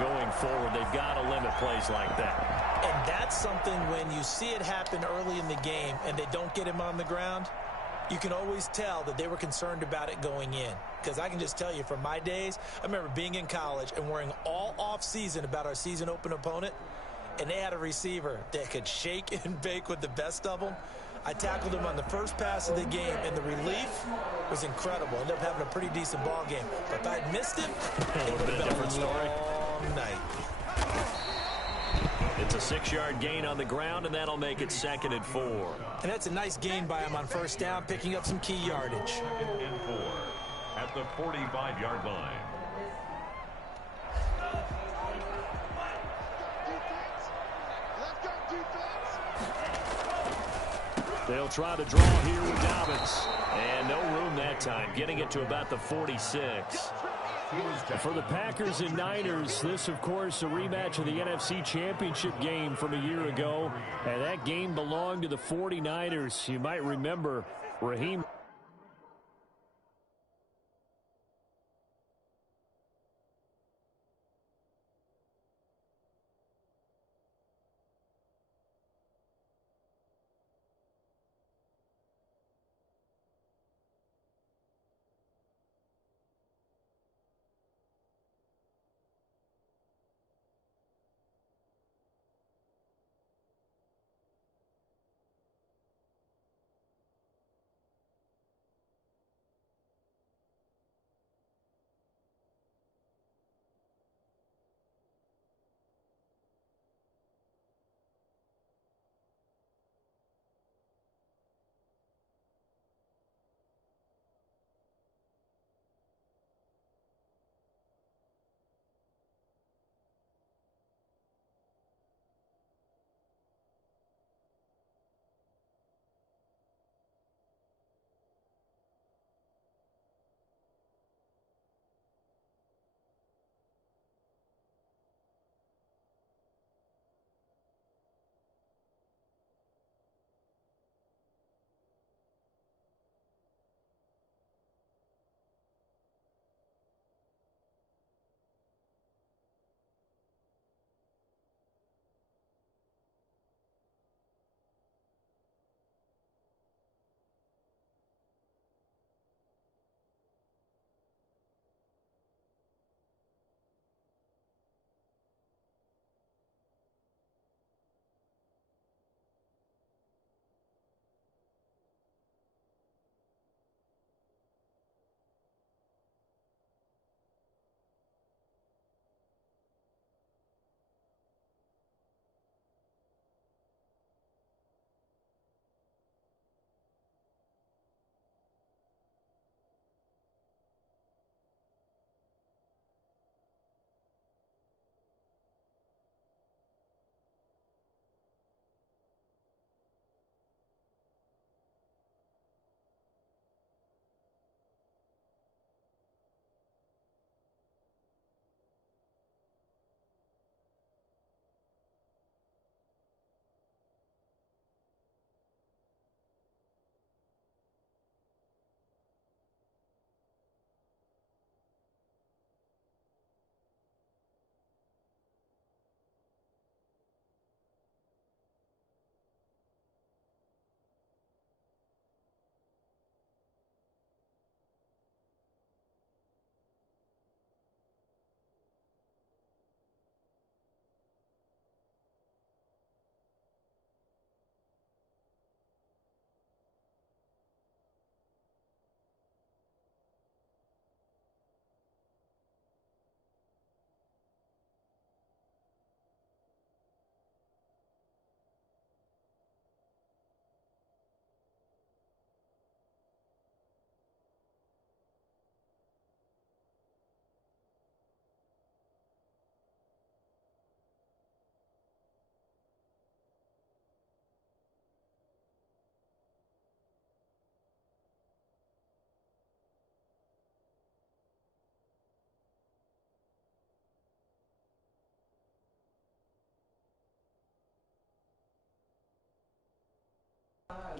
going forward. They've got to limit plays like that. And that's something when you see it happen early in the game and they don't get him on the ground, you can always tell that they were concerned about it going in. Because I can just tell you from my days, I remember being in college and worrying all off-season about our season open opponent, and they had a receiver that could shake and bake with the best of them. I tackled him on the first pass of the game, and the relief was incredible. Ended up having a pretty decent ball game. But if I'd missed him, it would have been a different story. Long night. It's a 6-yard gain on the ground, and that'll make it 2nd and 4. And that's a nice gain by him on first down, picking up some key yardage. 2nd and 4 at the 45-yard line. They'll try to draw here with Dobbins. And no room that time, getting it to about the 46. For the Packers and Niners, this, of course, a rematch of the NFC Championship game from a year ago. And that game belonged to the 49ers. You might remember Raheem.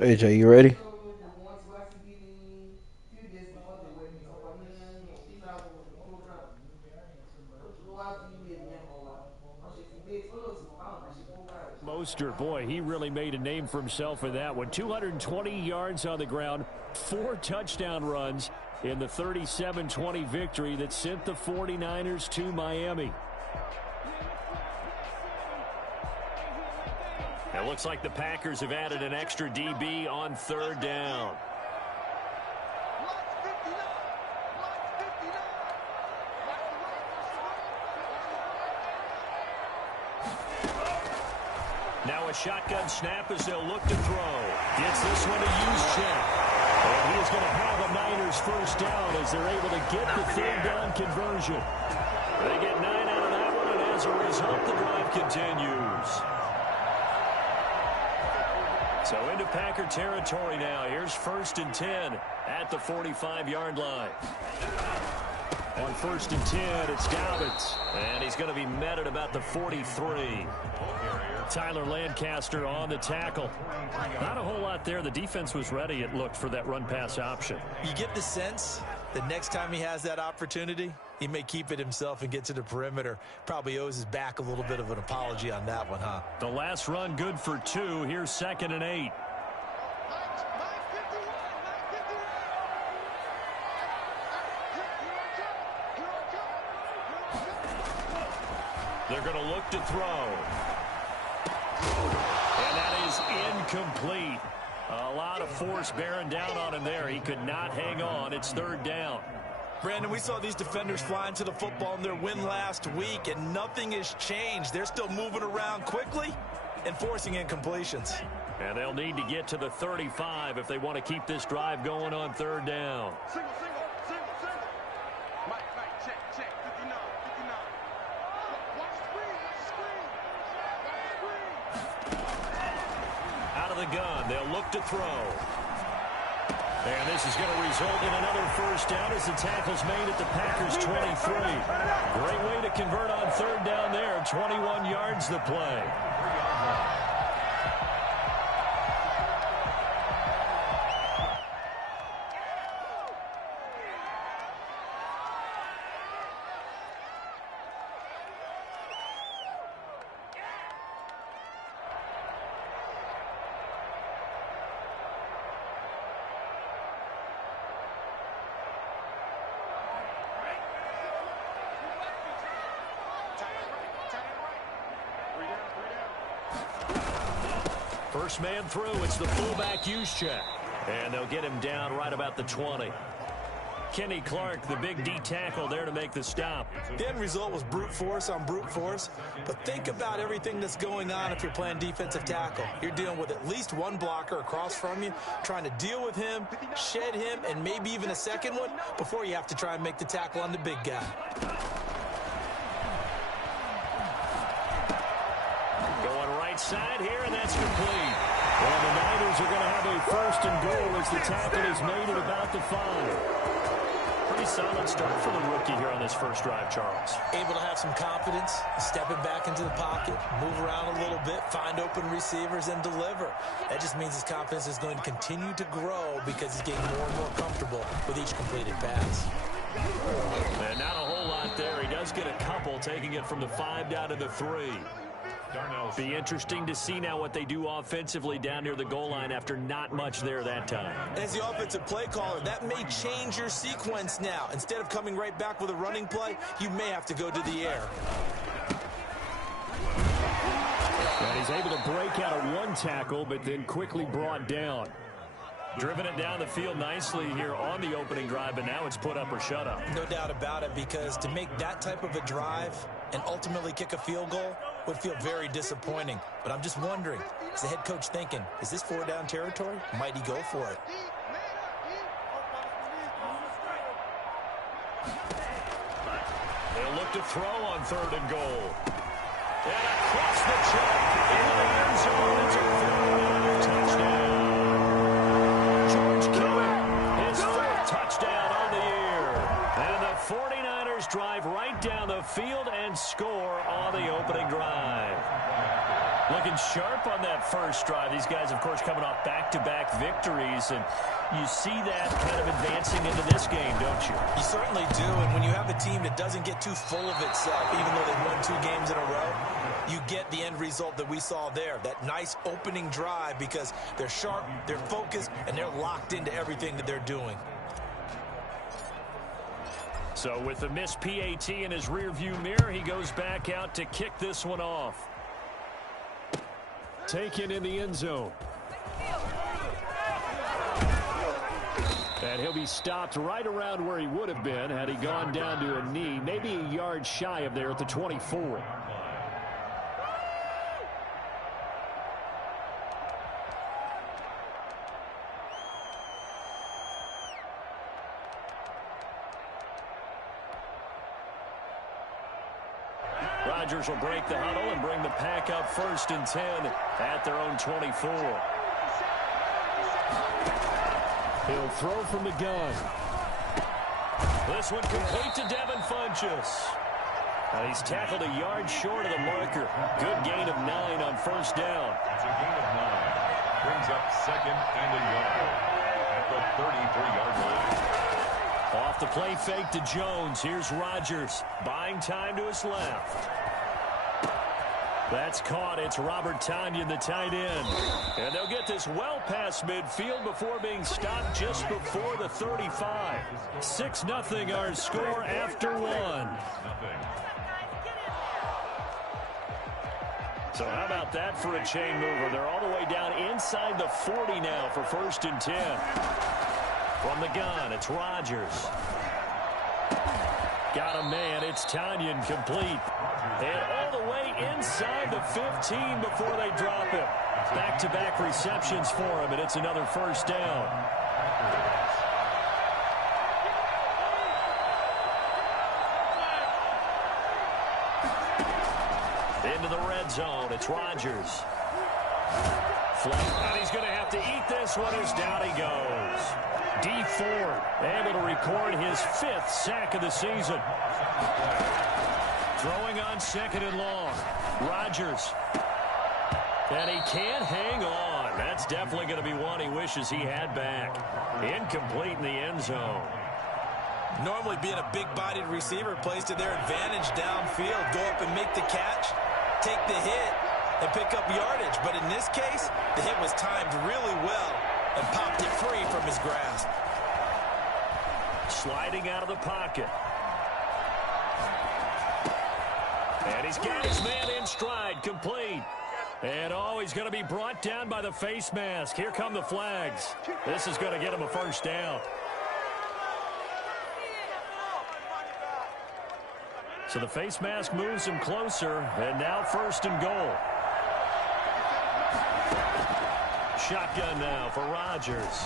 AJ, you ready? poster. Boy, he really made a name for himself in that one. 220 yards on the ground, 4 touchdown runs in the 37-20 victory that sent the 49ers to Miami. It looks like the Packers have added an extra DB on 3rd down. Now a shotgun snap as they'll look to throw. Gets this one to Juszczyk. And he is going to have a Niners first down as they're able to get the 3rd down conversion. They get 9 out of that one, and as a result, the drive continues. So into Packer territory now. Here's 1st and 10 at the 45-yard line. On 1st and 10, it's Dobbins. And he's going to be met at about the 43. Tyler Lancaster on the tackle. Not a whole lot there. The defense was ready, it looked, for that run-pass option. You get the sense that next time he has that opportunity, he may keep it himself and get to the perimeter. Probably owes his back a little bit of an apology on that one, huh? The last run good for 2. Here's 2nd and 8. They're going to look to throw. And that is incomplete. A lot of force bearing down on him there. He could not hang on. It's 3rd down. Brandon, we saw these defenders flying to the football in their win last week, and nothing has changed. They're still moving around quickly and forcing incompletions. And they'll need to get to the 35 if they want to keep this drive going on 3rd down. Single. Mike, check. 59. Watch the screen. Out of the gun, they'll look to throw. And this is going to result in another first down as the tackle's made at the Packers' 23. Great way to convert on 3rd down there. 21 yards the play. First man through, it's the fullback Juszczyk. And they'll get him down right about the 20. Kenny Clark, the big D tackle, there to make the stop. The end result was brute force on brute force. But think about everything that's going on if you're playing defensive tackle. You're dealing with at least one blocker across from you, trying to deal with him, shed him, and maybe even a second one before you have to try and make the tackle on the big guy. Going right side here, and that's complete. And the Niners are going to have a 1st and goal as the tackle is made at about the 5. Pretty solid start for the rookie here on this first drive, Charles. Able to have some confidence, stepping back into the pocket, move around a little bit, find open receivers, and deliver. That just means his confidence is going to continue to grow because he's getting more and more comfortable with each completed pass. And not a whole lot there. He does get a couple, taking it from the 5 down to the 3. Be interesting to see now what they do offensively down near the goal line after not much there that time. As the offensive play caller, that may change your sequence now. Instead of coming right back with a running play, you may have to go to the air. And he's able to break out of one tackle, but then quickly brought down. Driven it down the field nicely here on the opening drive, but now it's put up or shut up. No doubt about it, because to make that type of a drive and ultimately kick a field goal would feel very disappointing. But I'm just wondering, is the head coach thinking, is this 4 down territory? Might he go for it? They'll look to throw on 3rd and goal. And across the track into the end zone. It's a 49er touchdown. His 4th touchdown on the year. And the 49ers drive right down the field and score on the opening drive. Looking sharp on that first drive. These guys, of course, coming off back-to-back victories. And you see that kind of advancing into this game, don't you? You certainly do. And when you have a team that doesn't get too full of itself, even though they've won 2 games in a row, you get the end result that we saw there, that nice opening drive, because they're sharp, they're focused, and they're locked into everything that they're doing. So with the missed PAT in his rearview mirror, he goes back out to kick this one off. Taken in the end zone. And he'll be stopped right around where he would have been had he gone down to a knee, maybe a yard shy of there at the 24. Rodgers will break the huddle and bring the pack up 1st and 10 at their own 24. He'll throw from the gun. This one complete to Devin Funchess. And he's tackled a yard short of the marker. Good gain of 9 on 1st down. It's a gain of 9. Brings up 2nd and a yard at the 33-yard line. Off the play fake to Jones. Here's Rodgers. Buying time to his left. That's caught. It's Robert Tonyan, the tight end. And they'll get this well past midfield before being stopped just before the 35. 6-0 our score after 1. So how about that for a chain mover? They're all the way down inside the 40 now for 1st and 10. From the gun, it's Rodgers. Got a man. It's Tonyan, complete. And all the way inside the 15 before they drop him. Back-to-back receptions for him, and it's another 1st down. Into the red zone. It's Rodgers. And he's going to have to eat this one as down he goes. D Ford able to record his 5th sack of the season. Throwing on 2nd and long. Rodgers. And he can't hang on. That's definitely going to be one he wishes he had back. Incomplete in the end zone. Normally being a big-bodied receiver plays to their advantage downfield. Go up and make the catch, take the hit, and pick up yardage. But in this case, the hit was timed really well and popped it free from his grasp. Sliding out of the pocket. And he's got his man in stride, complete. And he's going to be brought down by the face mask. Here come the flags. This is going to get him a 1st down. So the face mask moves him closer, and now 1st and goal. Shotgun now for Rodgers.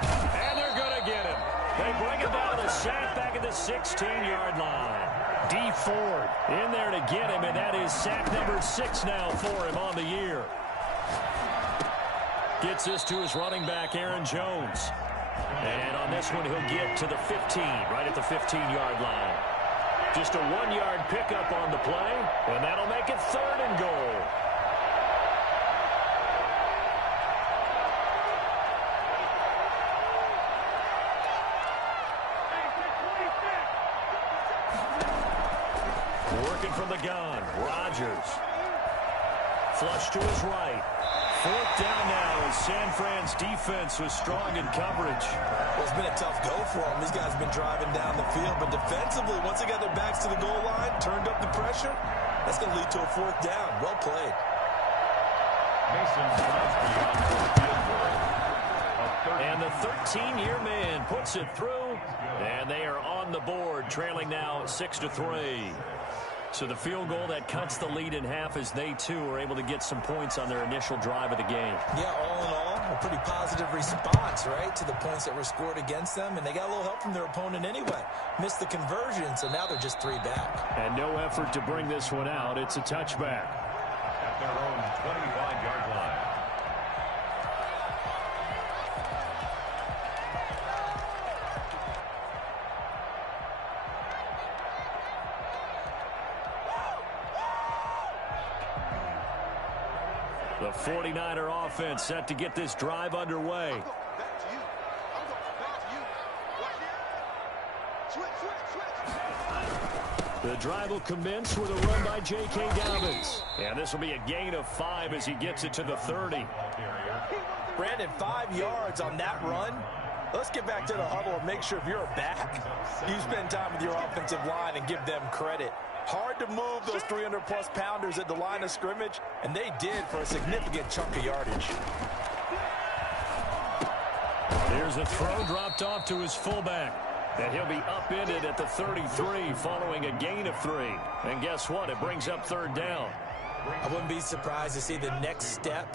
And they're going to get him. They bring him down the sack back at the 16-yard line. D Ford in there to get him, and that is sack number 6 now for him on the year. Gets this to his running back, Aaron Jones. And on this one, he'll get to the 15, right at the 15-yard line. Just a 1-yard pickup on the play, and that'll make it 3rd and goal. Working from the gun, Rodgers. Flush to his right. 4th down now as San Fran's defense was strong in coverage. Well, it's been a tough go for them. These guys have been driving down the field, but defensively, once they got their backs to the goal line, turned up the pressure, that's going to lead to a 4th down. Well played. And the 13-year man puts it through, and they are on the board, trailing now 6-3. So the field goal that cuts the lead in half as they, too, are able to get some points on their initial drive of the game. Yeah, all in all, a pretty positive response, right, to the points that were scored against them. And they got a little help from their opponent anyway. Missed the conversion, so now they're just 3 back. And no effort to bring this one out. It's a touchback. At their own 25-yard line. The 49er offense set to get this drive underway. Back to you. Watch it. Switch. The drive will commence with a run by J.K. Dobbins. And this will be a gain of 5 as he gets it to the 30. Brandon, 5 yards on that run. Let's get back to the huddle and make sure if you're back, you spend time with your offensive line and give them credit. Hard to move those 300-plus pounders at the line of scrimmage, and they did for a significant chunk of yardage. Here's a throw dropped off to his fullback. And he'll be upended at the 33 following a gain of 3. And guess what? It brings up 3rd down. I wouldn't be surprised to see the next step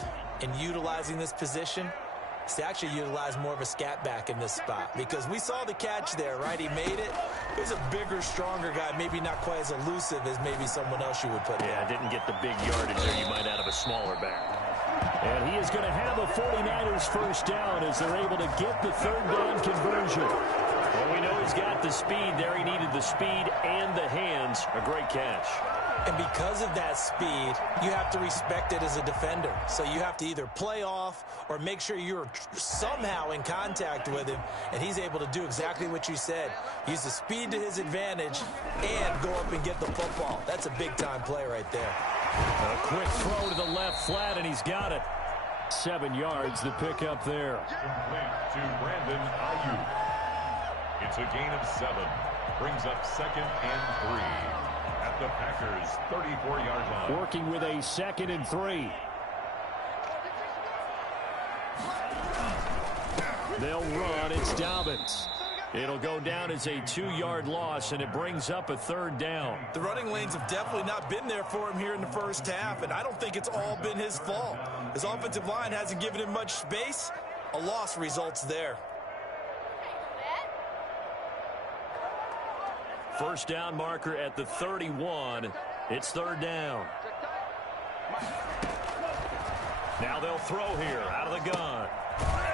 in utilizing this position is to actually utilize more of a scat back in this spot. Because we saw the catch there, right? He made it. He's a bigger, stronger guy, maybe not quite as elusive as maybe someone else you would put in. Yeah, didn't get the big yardage there you might out of a smaller back. And he is going to have a 49ers first down as they're able to get the 3rd down conversion. Well, we know he's got the speed there. He needed the speed and the hands. A great catch. And because of that speed, you have to respect it as a defender. So you have to either play off or make sure you're somehow in contact with him, and he's able to do exactly what you said. Use the speed to his advantage and go up and get the football. That's a big-time play right there. A quick throw to the left flat, and he's got it. 7 yards, the pickup there. To Brandon Ayuk. It's a gain of 7. Brings up 2nd and 3. At the Packers' 34-yard line. Working with a 2nd and 3. They'll run. It's Dobbins. It'll go down as a 2-yard loss, and it brings up a 3rd down. The running lanes have definitely not been there for him here in the first half, and I don't think it's all been his fault. His offensive line hasn't given him much space. A loss results there. First down marker at the 31. It's 3rd down. Now they'll throw here out of the gun.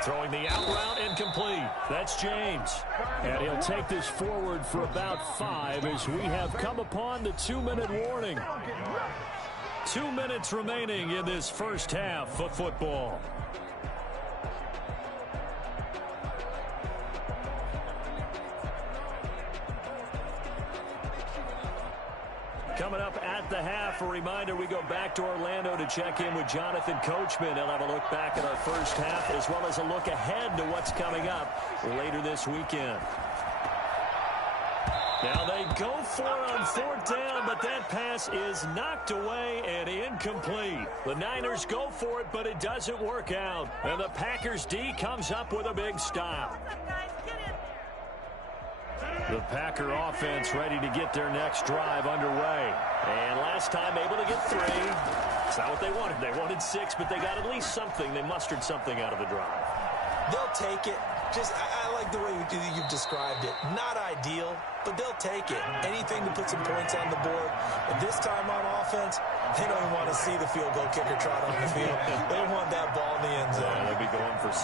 Throwing the out route incomplete. That's James. And he'll take this forward for about 5 as we have come upon the 2-minute warning. 2 minutes remaining in this first half of football. Coming up at the half, a reminder, we go back to Orlando to check in with Jonathan Coachman. He'll have a look back at our first half as well as a look ahead to what's coming up later this weekend. Now they go for it on 4th down, but that pass is knocked away and incomplete. The Niners go for it, but it doesn't work out. And the Packers D comes up with a big stop. The Packer offense ready to get their next drive underway. And last time able to get 3. It's not what they wanted. They wanted 6, but they got at least something. They mustered something out of the drive. They'll take it. I like the way you've described it. Not ideal, but they'll take it. Anything to put some points on the board. But this time on offense, they don't even want to see the field goal kicker trot on the field. They want that ball in the end zone. Yeah, they'll be going for 6.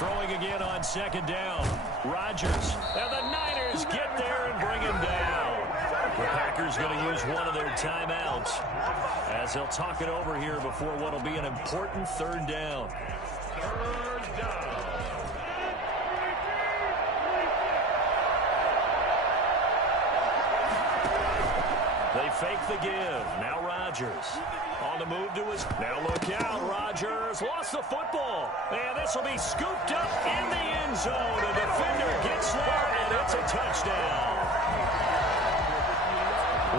Throwing again on 2nd down. Rodgers. And the Niners get there and bring him down. The Packers going to use one of their timeouts as they'll talk it over here before what will be an important 3rd down. 3rd down. They fake the give. Now Rodgers. On the move to his... Now look out. Rodgers lost the football. And this will be scooped up in the end zone. The defender gets there, and it's a touchdown.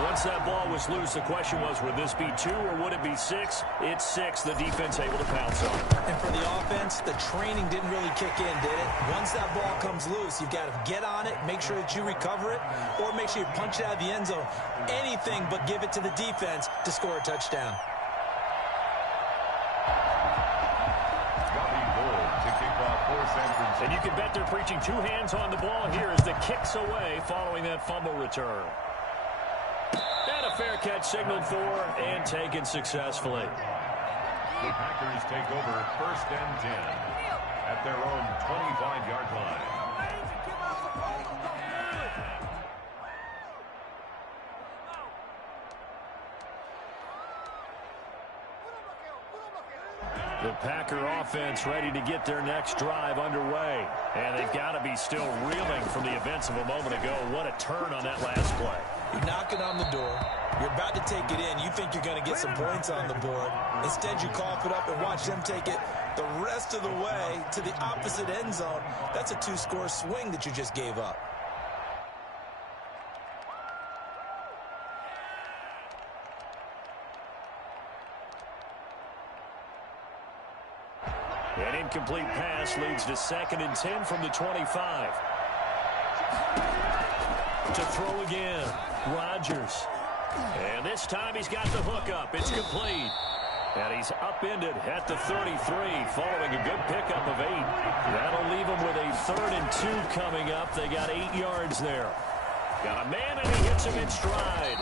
Once that ball was loose, the question was, would this be 2 or would it be 6? It's 6. The defense able to pounce on it. And for the offense, the training didn't really kick in, did it? Once that ball comes loose, you've got to get on it, make sure that you recover it, or make sure you punch it out of the end zone. Anything but give it to the defense to score a touchdown. And you can bet they're preaching 2 hands on the ball here as the kick's away following that fumble return. And a fair catch signaled for and taken successfully. The Packers take over 1st and 10 at their own 25-yard line. The Packer offense ready to get their next drive underway. And they've got to be still reeling from the events of a moment ago. What a turn on that last play. You're knocking on the door. You're about to take it in. You think you're going to get some points on the board. Instead, you cough it up and watch them take it the rest of the way to the opposite end zone. That's a 2-score swing that you just gave up. An incomplete pass leads to 2nd and 10 from the 25. To throw again, Rodgers. And this time he's got the hook up. It's complete. And he's upended at the 33 following a good pickup of 8. That'll leave him with a 3rd and 2 coming up. They got 8 yards there. Got a man, and he hits him in stride.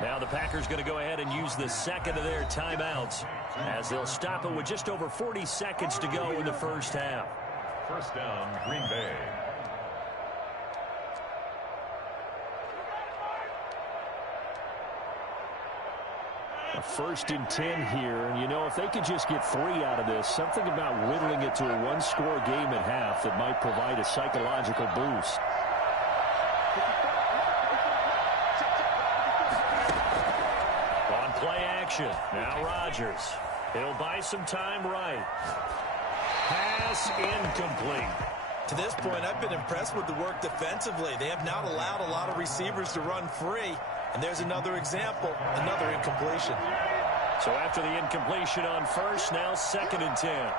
Now the Packers going to go ahead and use the 2nd of their timeouts as they'll stop it with just over 40 seconds to go in the first half. First down, Green Bay. A 1st and 10 here, and you know, if they could just get 3 out of this, something about whittling it to a 1-score game at half that might provide a psychological boost. On play action, now Rodgers. He'll buy some time right. Pass incomplete. To this point, I've been impressed with the work defensively. They have not allowed a lot of receivers to run free. And there's another example, another incompletion. So after the incompletion on 1st, now 2nd and 10.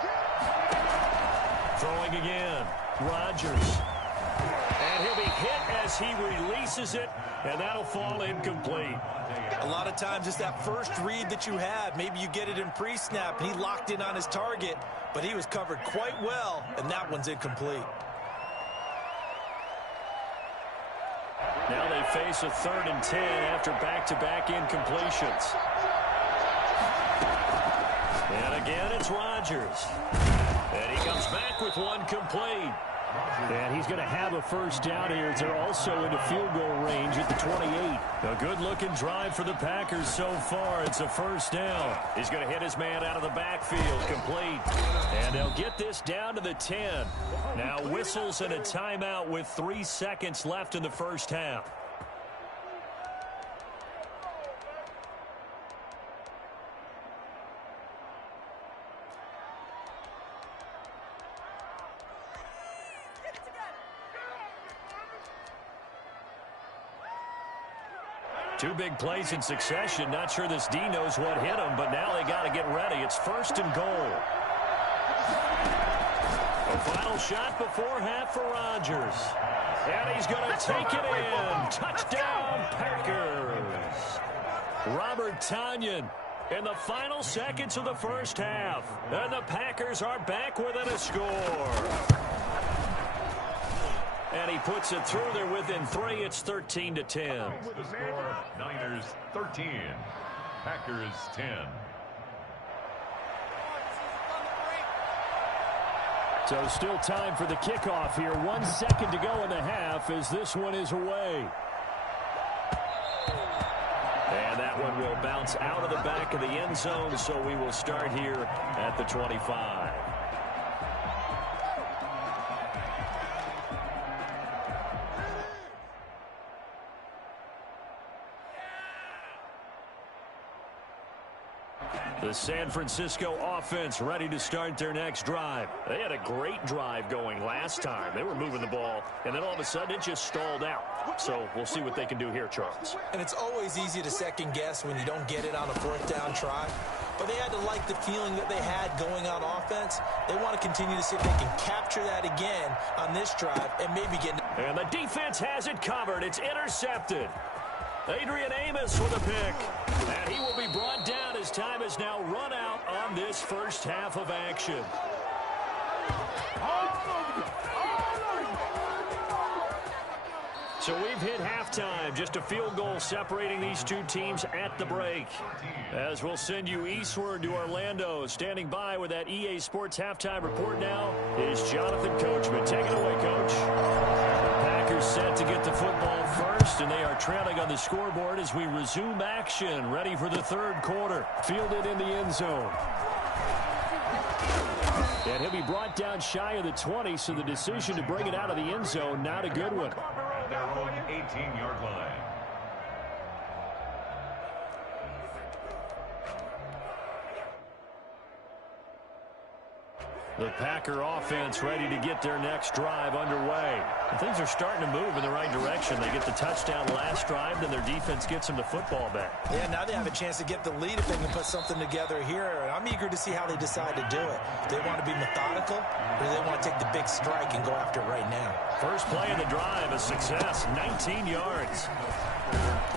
Throwing again, Rodgers. And he'll be hit as he releases it, and that'll fall incomplete. A lot of times it's that first read that you have. Maybe you get it in pre-snap, and he locked in on his target, but he was covered quite well, and that one's incomplete. Now they face a 3rd and 10 after back-to-back incompletions. And again, it's Rodgers. And he comes back with one complete. And he's going to have a first down here as they're also into field goal range at the 28. A good-looking drive for the Packers so far. It's a first down. He's going to hit his man out of the backfield, complete. And they'll get this down to the 10. Now whistles and a timeout with 3 seconds left in the first half. Two big plays in succession. Not sure this D knows what hit him, but now they got to get ready. It's 1st and goal. A final shot before half for Rodgers. And he's going to take it in. Touchdown, Packers. Robert Tonyan in the final seconds of the first half. And the Packers are back within a score. And he puts it through there within 3. It's 13-10. With the score, Niners 13, Packers 10. So still time for the kickoff here. 1 second to go in the half as this one is away. And that one will bounce out of the back of the end zone, so we will start here at the 25. The San Francisco offense ready to start their next drive. They had a great drive going last time. They were moving the ball, and then all of a sudden it just stalled out. So we'll see what they can do here, Charles. And it's always easy to second guess when you don't get it on a 4th down try. But they had to like the feeling that they had going on offense. They want to continue to see if they can capture that again on this drive and maybe get... And the defense has it covered. It's intercepted. Adrian Amos with a pick. And he will be brought down as time has now run out on this first half of action. So we've hit halftime. Just a field goal separating these two teams at the break. As we'll send you eastward to Orlando. Standing by with that EA Sports halftime report now is Jonathan Coachman. Take it away, Coach. The Packers set to get the football first, and they are trailing on the scoreboard as we resume action. Ready for the third quarter. Fielded in the end zone. And he'll be brought down shy of the 20, so the decision to bring it out of the end zone, not a good one. At their own 18-yard line. The Packer offense ready to get their next drive underway. And things are starting to move in the right direction. They get the touchdown last drive, then their defense gets them the football back. Yeah, now they have a chance to get the lead if they can put something together here. And I'm eager to see how they decide to do it. Do they want to be methodical, or do they want to take the big strike and go after it right now? First play of the drive, a success, 19 yards.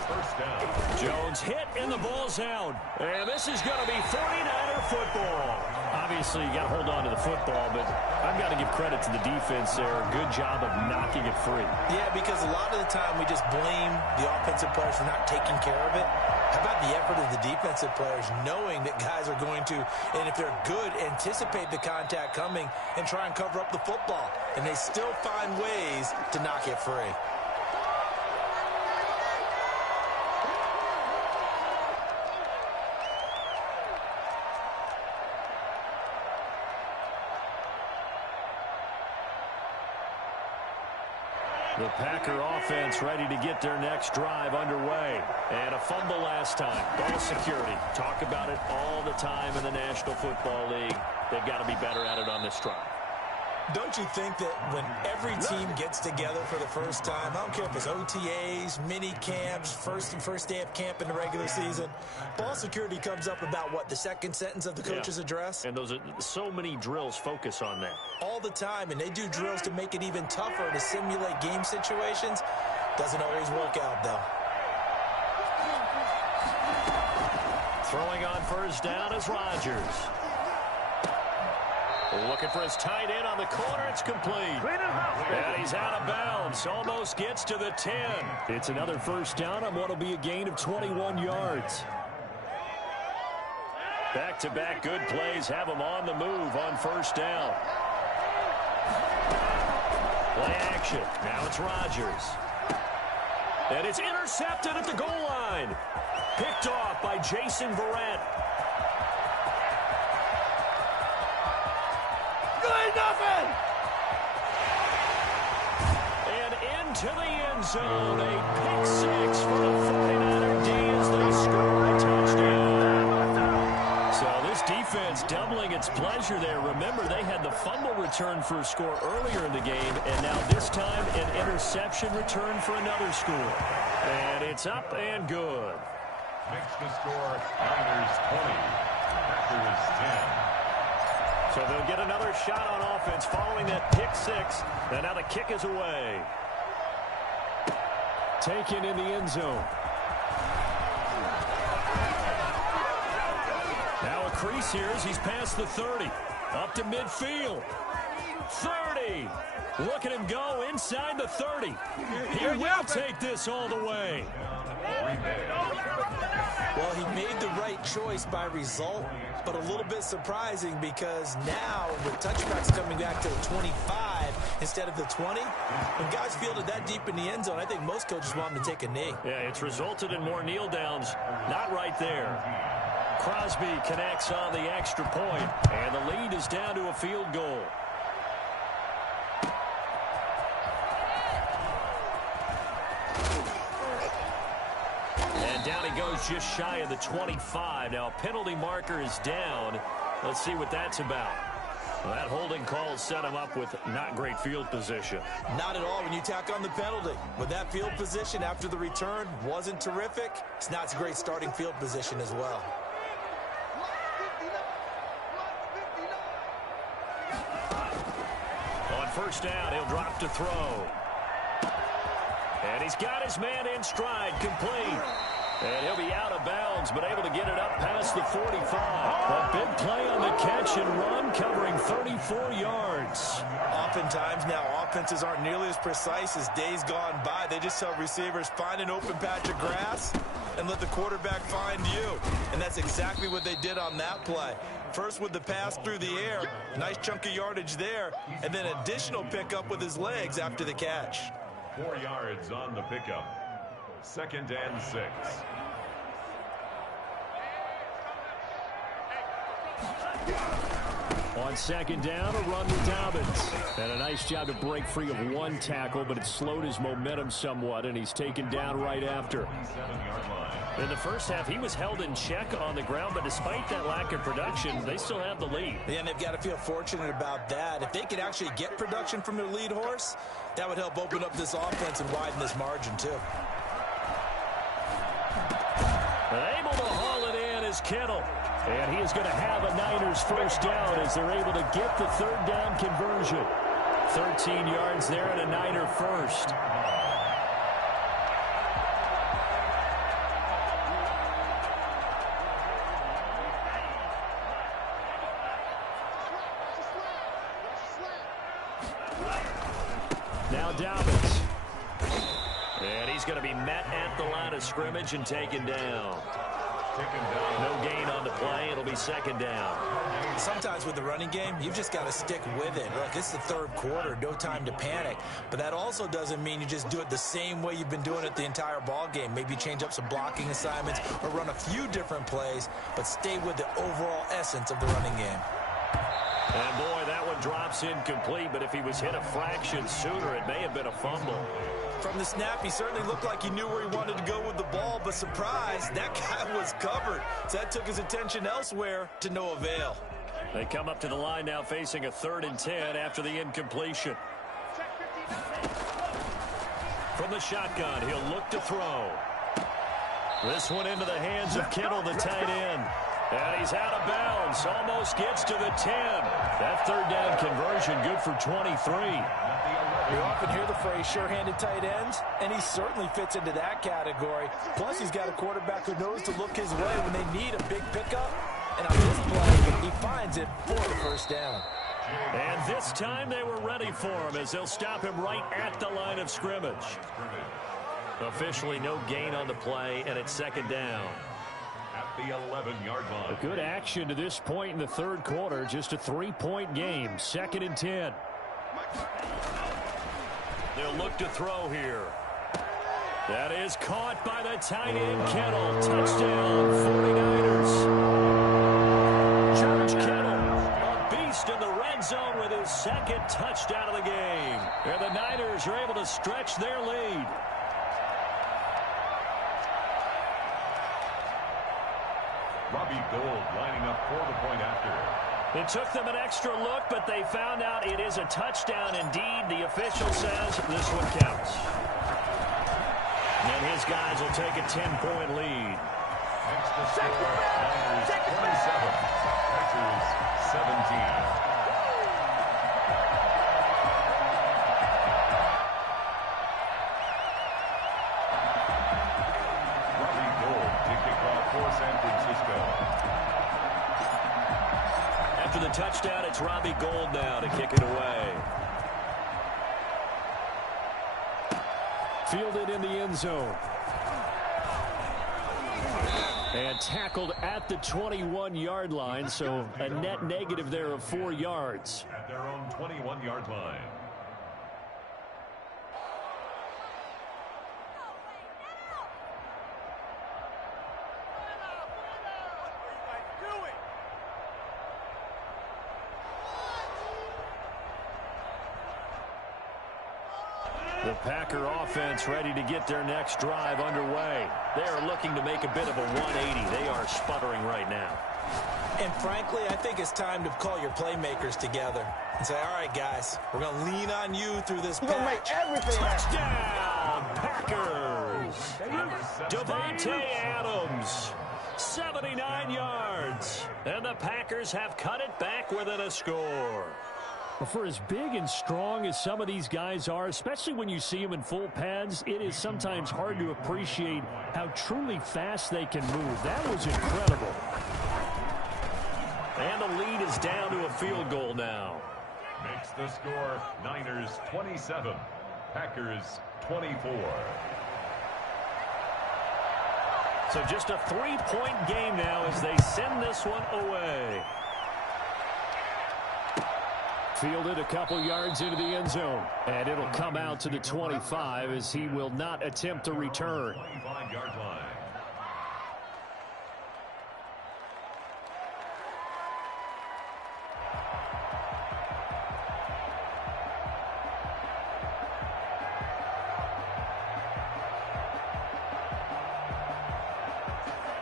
First down. Jones hit and the ball's out. And this is going to be 49er football. Obviously, you got to hold on to the football, but I've got to give credit to the defense there. Good job of knocking it free. Yeah, because a lot of the time we just blame the offensive players for not taking care of it. How about the effort of the defensive players knowing that guys are going to, and if they're good, anticipate the contact coming and try and cover up the football. And they still find ways to knock it free. The Packer offense ready to get their next drive underway. And a fumble last time. Ball security. Talk about it all the time in the National Football League. They've got to be better at it on this drive. Don't you think that when every team gets together for the first time, I don't care if it's OTAs, mini camps, first day of camp in the regular season, ball security comes up about what, the second sentence of the coach's address? And those are so many drills focus on that. All the time, and they do drills to make it even tougher to simulate game situations. Doesn't always work out, though. Throwing on first down is Rodgers. Looking for his tight end on the corner. It's complete. And he's out of bounds. Almost gets to the 10. It's another first down on what will be a gain of 21 yards. Back-to-back good plays have him on the move on first down. Play action. Now it's Rodgers. And it's intercepted at the goal line. Picked off by Jason Verrett. Nothing. And into the end zone. A pick six for the 49er D as they score a touchdown. So this defense doubling its pleasure there. Remember, they had the fumble return for a score earlier in the game, and now this time an interception return for another score. And it's up and good. Makes the score Niners 20, Packers 10. So they'll get another shot on offense following that pick six. And now the kick is away. Taken in the end zone. Now a crease here as he's past the 30. Up to midfield. 30. Look at him go inside the 30. He will take this all the way. Well, he made the right choice by result, but a little bit surprising because now with touchbacks coming back to the 25 instead of the 20, when guys fielded that deep in the end zone, I think most coaches want them to take a knee. Yeah, it's resulted in more kneel downs. Not right there. Crosby connects on the extra point, and the lead is down to a field goal. Down he goes just shy of the 25. Now a penalty marker is down. Let's see what that's about. Well, that holding call set him up with not great field position. Not at all when you tack on the penalty. With that field position after the return wasn't terrific. It's not a great starting field position as well. On first down, he'll drop to throw. And he's got his man in stride, complete. And he'll be out of bounds, but able to get it up past the 45. A big play on the catch and run, covering 34 yards. Oftentimes now, offenses aren't nearly as precise as days gone by. They just tell receivers, find an open patch of grass and let the quarterback find you. And that's exactly what they did on that play. First with the pass through the air, nice chunk of yardage there, and then additional pickup with his legs after the catch. 4 yards on the pickup. 2nd and 6. On second down, a run with Dobbins. And a nice job to break free of one tackle, but it slowed his momentum somewhat, and he's taken down right after. In the first half, he was held in check on the ground, but despite that lack of production, they still have the lead. Yeah, and they've got to feel fortunate about that. If they could actually get production from their lead horse, that would help open up this offense and widen this margin, too. And able to haul it in is Kittle. And he is going to have a Niners first down as they're able to get the third down conversion. 13 yards there and a Niner first. Now Dobbins. And he's going to be met at the line of scrimmage and taken down. No gain on the play. It'll be second down. Sometimes with the running game, you've just got to stick with it. Look, it's the third quarter. No time to panic. But that also doesn't mean you just do it the same way you've been doing it the entire ball game. Maybe change up some blocking assignments or run a few different plays, but stay with the overall essence of the running game. And, boy, that one drops incomplete. But if he was hit a fraction sooner, it may have been a fumble. From the snap, he certainly looked like he knew where he wanted to go with the ball, but surprise, that guy was covered. So that took his attention elsewhere to no avail. They come up to the line now facing a 3rd and 10 after the incompletion. From the shotgun, he'll look to throw. This one into the hands of Kittle, the tight end. And he's out of bounds, almost gets to the 10. That third down conversion good for 23. You often hear the phrase sure-handed tight ends, and he certainly fits into that category. Plus, he's got a quarterback who knows to look his way when they need a big pickup. And on this play, he finds it for the first down. And this time they were ready for him as they'll stop him right at the line of scrimmage. Officially no gain on the play, and it's second down. At the 11-yard line. A good action to this point in the third quarter. Just a 3-point game. 2nd and 10. They'll look to throw here. That is caught by the tight end, Kittle. Touchdown, 49ers. George Kittle, a beast in the red zone with his 2nd touchdown of the game. And the Niners are able to stretch their lead. Robbie Gould lining up for the point after. It took them an extra look, but they found out it is a touchdown indeed. The official says this one counts. And his guys will take a 10-point lead. Next to score, Niners 27, Packers 17. San Francisco. After the touchdown, it's Robbie Gould now to kick it away. Fielded in the end zone. And tackled at the 21-yard line, so a net negative there of 4 yards. At their own 21-yard line. The Packer offense ready to get their next drive underway. They are looking to make a bit of a 180. They are sputtering right now. And frankly, I think it's time to call your playmakers together and say, all right, guys, we're going to lean on you through this patch. We're going to make everything Touchdown, Packers. Devontae Adams, 79 yards. And the Packers have cut it back within a score. For as big and strong as some of these guys are, especially when you see them in full pads, it is sometimes hard to appreciate how truly fast they can move. That was incredible. And the lead is down to a field goal now. Makes the score Niners 27, Packers 24. So just a 3-point game now as they send this one away. Fielded a couple yards into the end zone. And it'll come out to the 25 as he will not attempt to return. 25-yard line.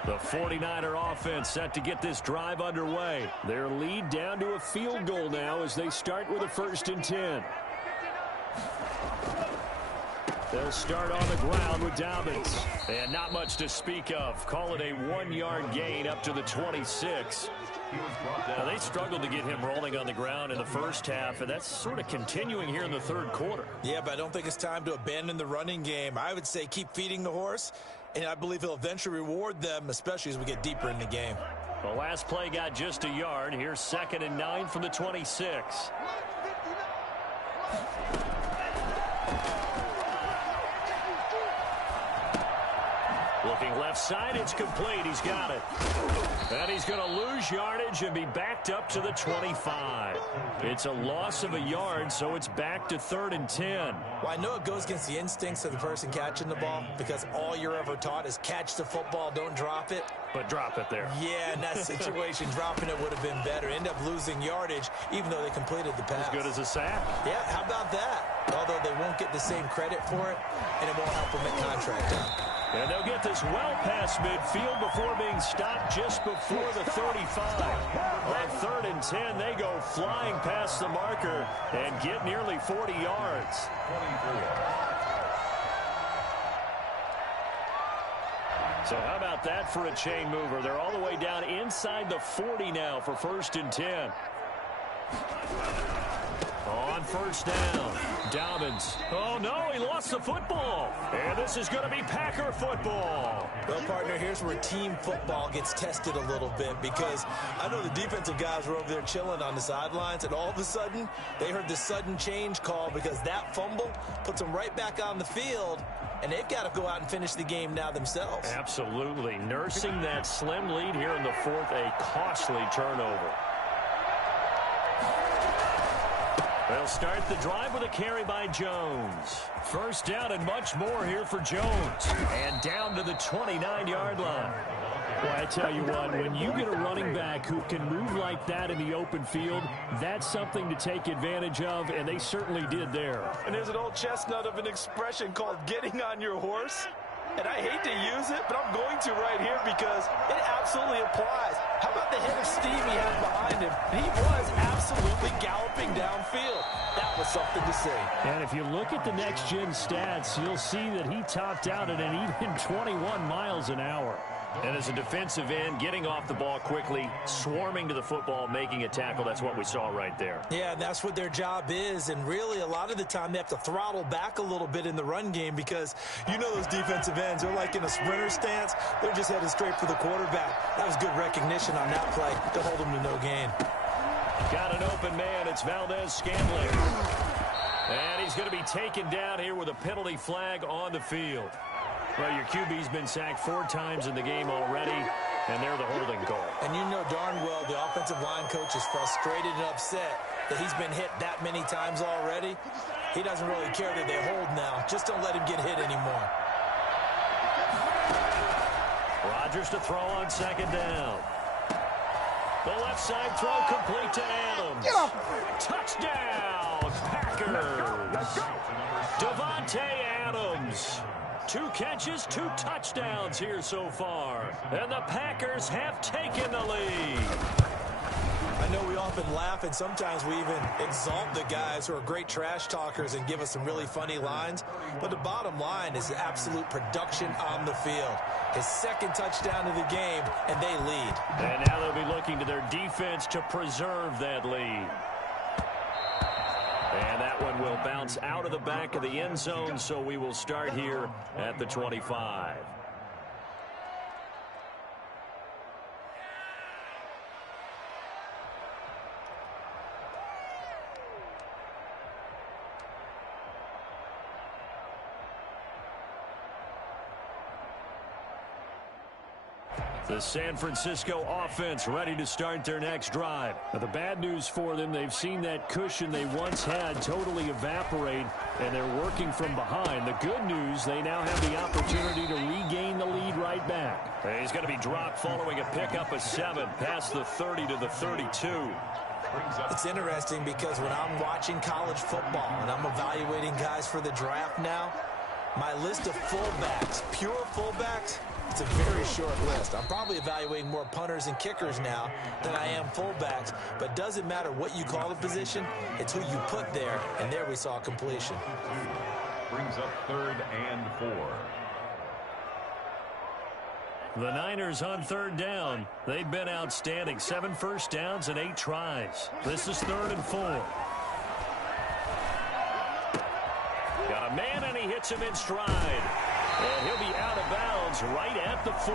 The 49er offense set to get this drive underway. Their lead down to a field goal now as they start with a 1st and 10. They'll start on the ground with Dobbins. And not much to speak of. Call it a 1-yard gain up to the 26. Now, they struggled to get him rolling on the ground in the first half, and that's sort of continuing here in the third quarter. Yeah, but I don't think it's time to abandon the running game. I would say keep feeding the horse, and I believe he'll eventually reward them, especially as we get deeper in the game. The last play got just a yard. Here's 2nd and 9 from the 26. Looking left side, it's complete. He's got it. And he's going to lose yardage and be backed up to the 25. It's a loss of a yard, so it's back to 3rd and 10. Well, I know it goes against the instincts of the person catching the ball because all you're ever taught is catch the football, don't drop it. But drop it there. Yeah, in that situation, dropping it would have been better. End up losing yardage, even though they completed the pass. As good as a sack. Yeah, how about that? Although they won't get the same credit for it, and it won't help them at contract time. And they'll get this well past midfield before being stopped just before the 35. On 3rd and 10, they go flying past the marker and get nearly 40 yards. So how about that for a chain mover? They're all the way down inside the 40 now for 1st and 10. On 1st down, Dobbins. Oh, no, he lost the football. And this is going to be Packer football. Well, partner, here's where team football gets tested a little bit because I know the defensive guys were over there chilling on the sidelines, and all of a sudden, they heard the sudden change call because that fumble puts them right back on the field, and they've got to go out and finish the game now themselves. Absolutely. Nursing that slim lead here in the 4th, a costly turnover. They'll start the drive with a carry by Jones. 1st down and much more here for Jones. And down to the 29-yard line. Well, I tell you what, when you get a running back who can move like that in the open field, that's something to take advantage of, and they certainly did there. And there's an old chestnut of an expression called getting on your horse. And I hate to use it, but I'm going to right here because it absolutely applies. How about the hit of steam he had behind him? He was absolutely galloping downfield. That was something to see. And if you look at the next-gen stats, you'll see that he topped out at an even 21 miles an hour. And as a defensive end, getting off the ball quickly, swarming to the football, making a tackle, that's what we saw right there. Yeah, and that's what their job is. And really, a lot of the time, they have to throttle back a little bit in the run game because you know those defensive ends, they're like in a sprinter stance. They're just headed straight for the quarterback. That was good recognition on that play to hold them to no gain. Got an open man. It's Valdez-Scantling. And he's going to be taken down here with a penalty flag on the field. Well, your QB's been sacked 4 times in the game already, and they're the holding call. And you know darn well the offensive line coach is frustrated and upset that he's been hit that many times already. He doesn't really care that they hold now. Just don't let him get hit anymore. Rodgers to throw on 2nd down. The left side throw complete to Adams. Touchdown, Packers. Devontae Adams. 2 catches, 2 touchdowns here so far. And the Packers have taken the lead. I know we often laugh and sometimes we even exalt the guys who are great trash talkers and give us some really funny lines. But the bottom line is absolute production on the field. His 2nd touchdown of the game, and they lead. And now they'll be looking to their defense to preserve that lead. And that one will bounce out of the back of the end zone, so we will start here at the 25. The San Francisco offense ready to start their next drive. Now, the bad news for them, they've seen that cushion they once had totally evaporate, and they're working from behind. The good news, they now have the opportunity to regain the lead right back. And he's going to be dropped following a pickup of 7 past the 30 to the 32. It's interesting because when I'm watching college football and I'm evaluating guys for the draft now, my list of fullbacks, pure fullbacks, It's a very short list. I'm probably evaluating more punters and kickers now than I am fullbacks, but it doesn't matter what you call the position, it's who you put there, and there we saw completion. Brings up 3rd and 4. The Niners on 3rd down. They've been outstanding. 7 first downs and 8 tries. This is 3rd and 4. Got a man, and he hits him in stride. And he'll be out of bounds right at the 40.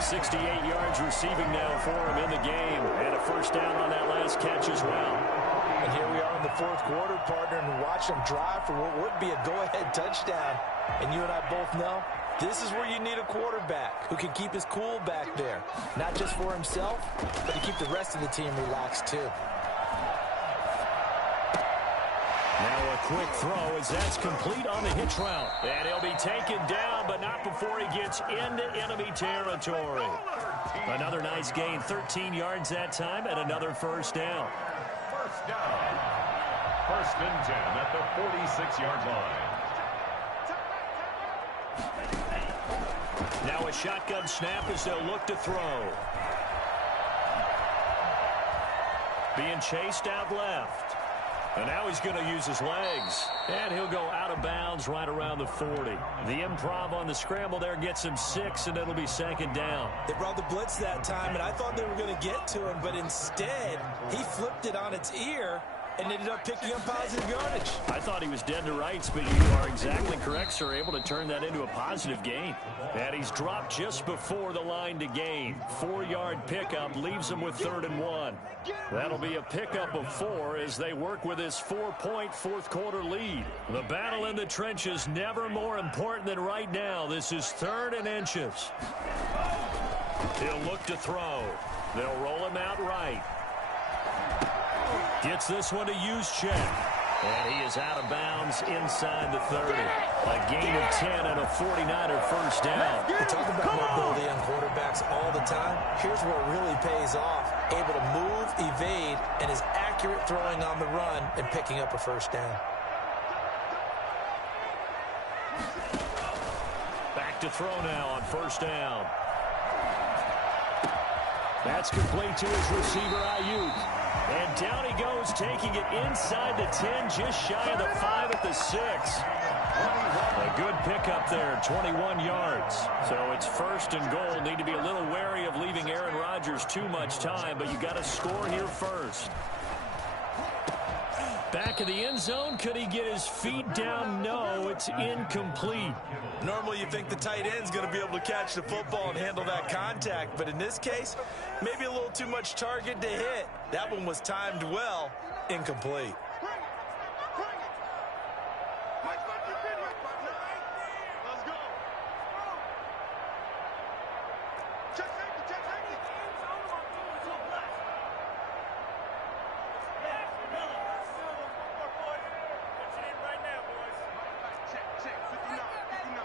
68 yards receiving now for him in the game. And a first down on that last catch as well. And here we are in the 4th quarter, partner, and watch them drive for what would be a go-ahead touchdown. And you and I both know this is where you need a quarterback who can keep his cool back there. Not just for himself, but to keep the rest of the team relaxed too. Now a quick throw as that's complete on the hitch route. And he'll be taken down, but not before he gets into enemy territory. Another nice gain, 13 yards that time, and another first down. First down. 1st and 10 at the 46-yard line. Now a shotgun snap as they'll look to throw. Being chased out left. And now he's going to use his legs. And he'll go out of bounds right around the 40. The improv on the scramble there gets him 6, and it'll be 2nd down. They brought the blitz that time, and I thought they were going to get to him, but instead, he flipped it on its ear and ended up picking up positive yardage. I thought he was dead to rights, but you are exactly correct, sir. Able to turn that into a positive gain. And he's dropped just before the line to gain. 4-yard pickup leaves him with 3rd and 1. That'll be a pickup of 4 as they work with his 4-point 4th quarter lead. The battle in the trenches never more important than right now. This is 3rd and inches. He'll look to throw. They'll roll him out right. Gets this one to Juszczyk. And he is out of bounds inside the 30. A gain of 10 and a 49er first down. We talk about mobility on quarterbacks all the time. Here's where it really pays off. Able to move, evade, and is accurate throwing on the run and picking up a first down. Back to throw now on first down. That's complete to his receiver, Ayuk. And down he goes, taking it inside the 10, just shy of the 5 at the 6. A good pickup there, 21 yards. So it's 1st and goal. Need to be a little wary of leaving Aaron Rodgers too much time, but you got to score here first. Back of the end zone. Could he get his feet down? No, it's incomplete. Normally you think the tight end's going to be able to catch the football and handle that contact, but in this case, maybe a little too much target to hit. That one was timed well, incomplete. Let's go. Check safety, check safety. Check, check, 59, 59.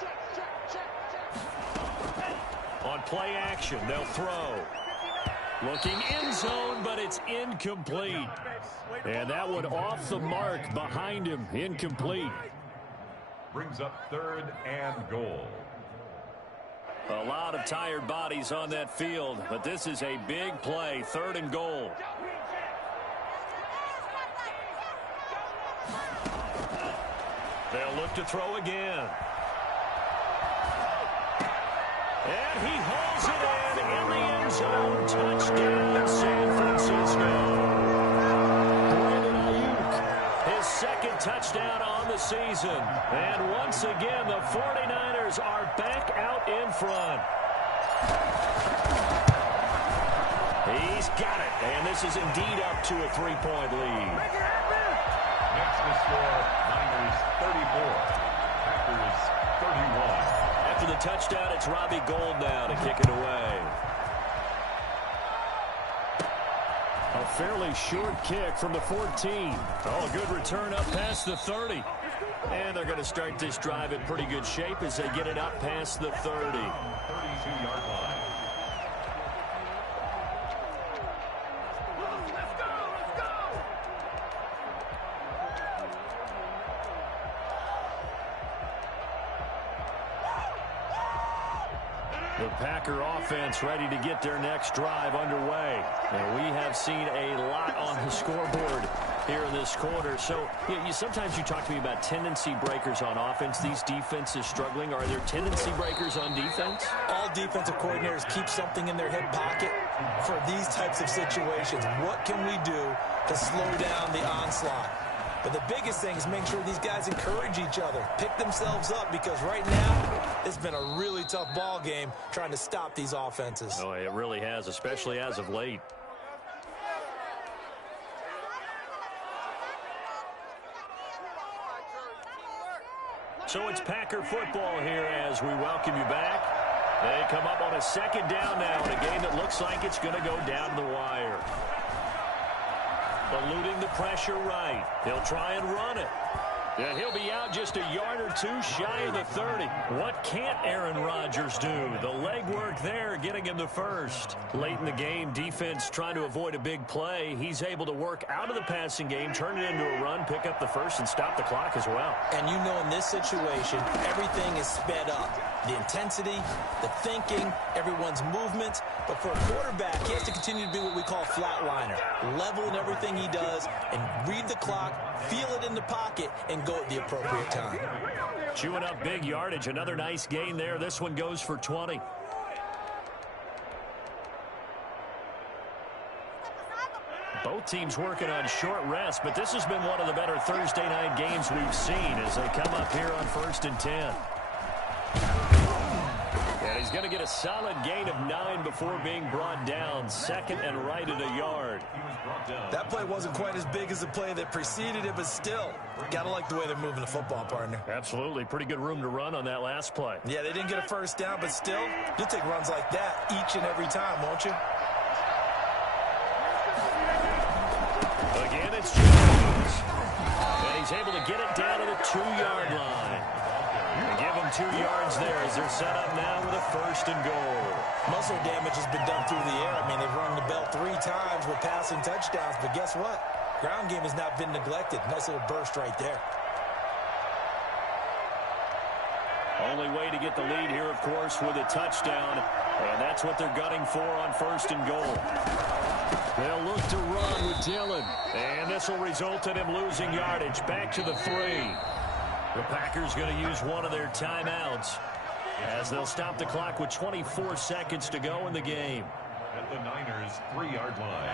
Check, check, check, check. On play action, they'll throw. Looking end zone, but it's incomplete. And that one off the mark behind him, incomplete. Brings up 3rd and goal. A lot of tired bodies on that field, but this is a big play, 3rd and goal. They'll look to throw again. And he hauls it in the end zone. Touchdown, San Francisco. Brandon Ayuk, his 2nd touchdown on the season. And once again, the 49ers are back out in front. He's got it. And this is indeed up to a 3-point lead. Next to score, Niners 34, Packers 31. After the touchdown, it's Robbie Gould now to kick it away. A fairly short kick from the 14. Oh, a good return up past the 30. And they're going to start this drive in pretty good shape as they get it up past the 30. 32-yard line. The Packer offense ready to get their next drive underway. And we have seen a lot on the scoreboard here in this quarter. So sometimes you talk to me about tendency breakers on offense. These defenses struggling. Are there tendency breakers on defense? All defensive coordinators keep something in their hip pocket for these types of situations. What can we do to slow down the onslaught? But the biggest thing is make sure these guys encourage each other, pick themselves up, because right now it's been a really tough ball game trying to stop these offenses. Oh, it really has, especially as of late. So it's Packer football here as we welcome you back. They come up on a second down now in a game that looks like it's going to go down the wire. Eluding the pressure right. He'll try and run it. Yeah, he'll be out just a yard or two shy of the 30. What can't Aaron Rodgers do? The legwork there getting him the first. Late in the game, defense trying to avoid a big play. He's able to work out of the passing game, turn it into a run, pick up the first, and stop the clock as well. And you know in this situation, everything is sped up. The intensity, the thinking, everyone's movement. But for a quarterback, he has to continue to be what we call a flatliner. Level in everything he does and read the clock, feel it in the pocket, and go at the appropriate time. Chewing up big yardage. Another nice gain there. This one goes for 20. Both teams working on short rest, but this has been one of the better Thursday night games we've seen as they come up here on 1st and 10. And he's going to get a solid gain of 9 before being brought down. Second and right at a yard. That play wasn't quite as big as the play that preceded it, but still, gotta like the way they're moving the football, partner. Absolutely. Pretty good room to run on that last play. Yeah, they didn't get a first down, but still, you'll take runs like that each and every time, won't you? Again, it's Jones. And he's able to get it down to the 2-yard line. And give him 2 yards there as they're set up now with a 1st and goal. Muscle damage has been done through the air. I mean, they've rung the bell 3 times with passing touchdowns, but guess what? Ground game has not been neglected. Nice little burst right there. Only way to get the lead here, of course, with a touchdown. And that's what they're gunning for on 1st and goal. They'll look to run with Dillon. And this will result in him losing yardage. Back to the 3. The Packers going to use one of their timeouts as they'll stop the clock with 24 seconds to go in the game. At the Niners' 3-yard line.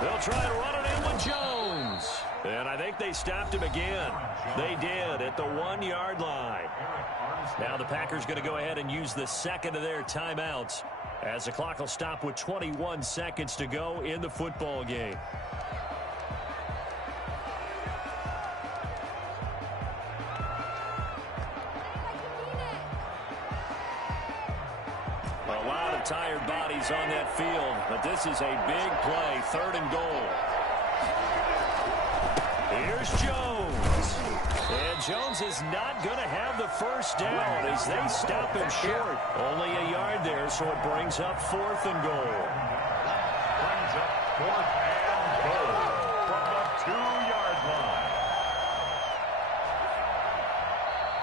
They'll try to run it in with Jones. And I think they stopped him again. They did at the 1-yard line. Now the Packers going to go ahead and use the second of their timeouts as the clock will stop with 21 seconds to go in the football game. A lot of tired bodies on that field, but this is a big play, 3rd and goal. Here's Jones. And Jones is not going to have the first down as they stop him short. Only a yard there, so it brings up 4th and goal. Brings up 4th and goal from the 2-yard line.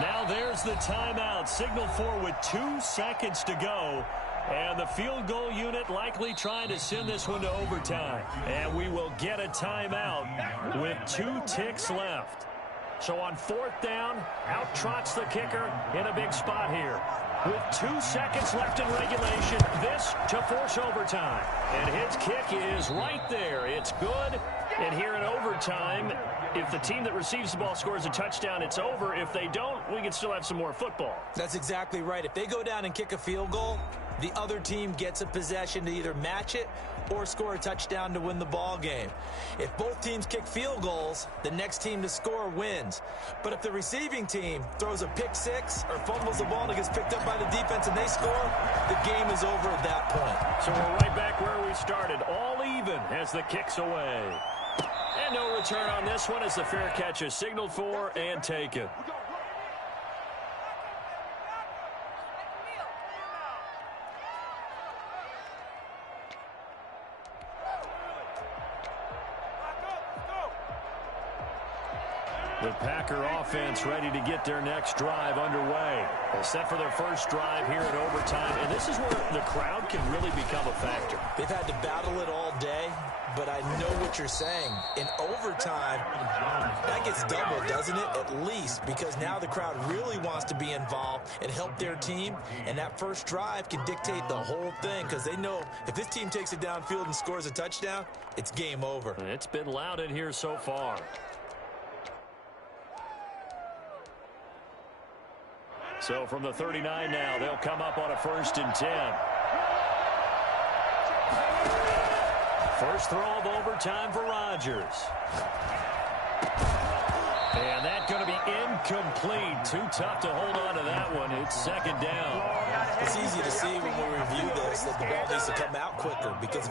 Now there's the timeout. Signal for with 2 seconds to go. And the field goal unit likely trying to send this one to overtime. And we will get a timeout with 2 ticks left. So on 4th down, out trots the kicker in a big spot here. With 2 seconds left in regulation, this to force overtime. And his kick is right there. It's good. And here in overtime, if the team that receives the ball scores a touchdown, it's over. If they don't, we can still have some more football. That's exactly right. If they go down and kick a field goal, the other team gets a possession to either match it or score a touchdown to win the ball game. If both teams kick field goals, the next team to score wins. But if the receiving team throws a pick 6 or fumbles the ball and it gets picked up by the defense and they score, the game is over at that point. So we're right back where we started, all even as the kick's away. And no return on this one as the fair catch is signaled for and taken. The Packer offense ready to get their next drive underway. They're set for their first drive here in overtime, and this is where the crowd can really become a factor. They've had to battle it all day, but I know what you're saying. In overtime, that gets doubled, doesn't it? At least, because now the crowd really wants to be involved and help their team, and that first drive can dictate the whole thing because they know if this team takes it downfield and scores a touchdown, it's game over. It's been loud in here so far. So from the 39 now, they'll come up on a 1st and 10. First throw of overtime for Rodgers. And that's going to be incomplete. Too tough to hold on to that one. It's 2nd down. It's easy to see when we review this that the ball needs to come out quicker because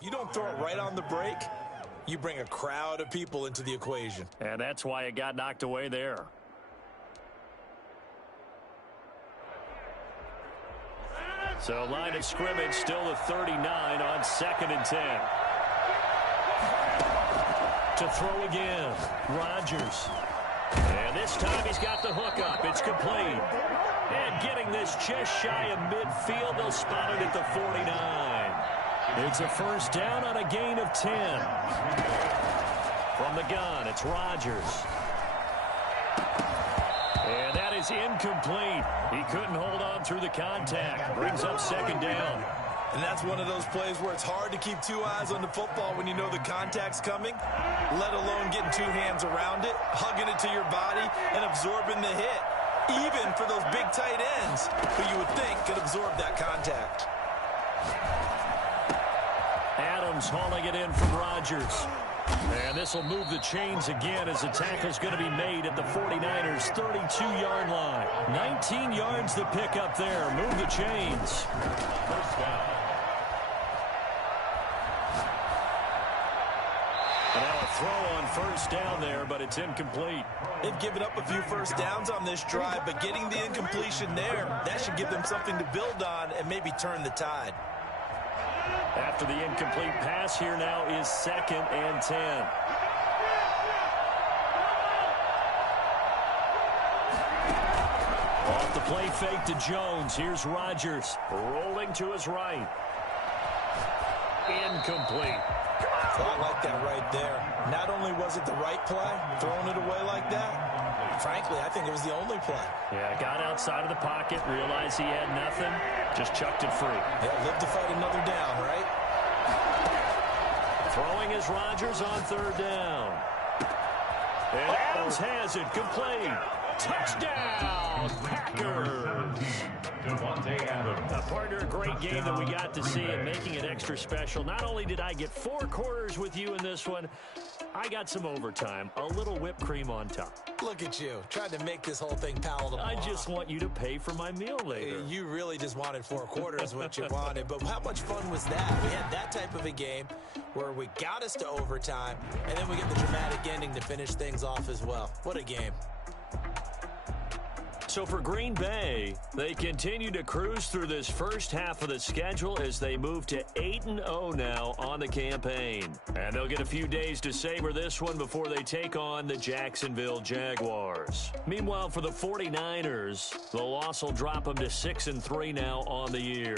you don't throw it right on the break, you bring a crowd of people into the equation. And that's why it got knocked away there. So line of scrimmage still the 39 on 2nd and 10. To throw again, Rodgers. And this time he's got the hook up. It's complete. And getting this just shy of midfield, they'll spot it at the 49. It's a 1st down on a gain of 10. From the gun, it's Rodgers. And that is incomplete. He couldn't hold on through the contact. Brings up 2nd down. And that's one of those plays where it's hard to keep 2 eyes on the football when you know the contact's coming, let alone getting 2 hands around it, hugging it to your body, and absorbing the hit, even for those big tight ends who you would think could absorb that contact. Adams hauling it in from Rodgers. And this will move the chains again as the tackle's going to be made at the 49ers' 32-yard line. 19 yards to pick up there. Move the chains. 1st down. Now a throw on 1st down there, but it's incomplete. They've given up a few 1st downs on this drive, but getting the incompletion there, that should give them something to build on and maybe turn the tide. After the incomplete pass, here now is 2nd and 10. Off the play fake to Jones. Here's Rodgers rolling to his right. Incomplete. So I like that right there. Not only was it the right play, throwing it away like that, frankly, I think it was the only play. Yeah, got outside of the pocket, realized he had nothing, just chucked it free. Yeah, live to fight another down, right? Throwing is Rodgers on 3rd down. And Adams has it complete. Touchdown, Packers. Devontae Adams. Partner, a great game that we got to see and making it extra special. Not only did I get 4 quarters with you in this one, I got some overtime, a little whipped cream on top. Look at you, trying to make this whole thing palatable. I just want you to pay for my meal later. You really just wanted 4 quarters, what you wanted. But how much fun was that? We had that type of a game where we got us to overtime, and then we get the dramatic ending to finish things off as well. What a game. So for Green Bay, they continue to cruise through this first half of the schedule as they move to 8-0 now on the campaign. And they'll get a few days to savor this one before they take on the Jacksonville Jaguars. Meanwhile, for the 49ers, the loss will drop them to 6-3 now on the year.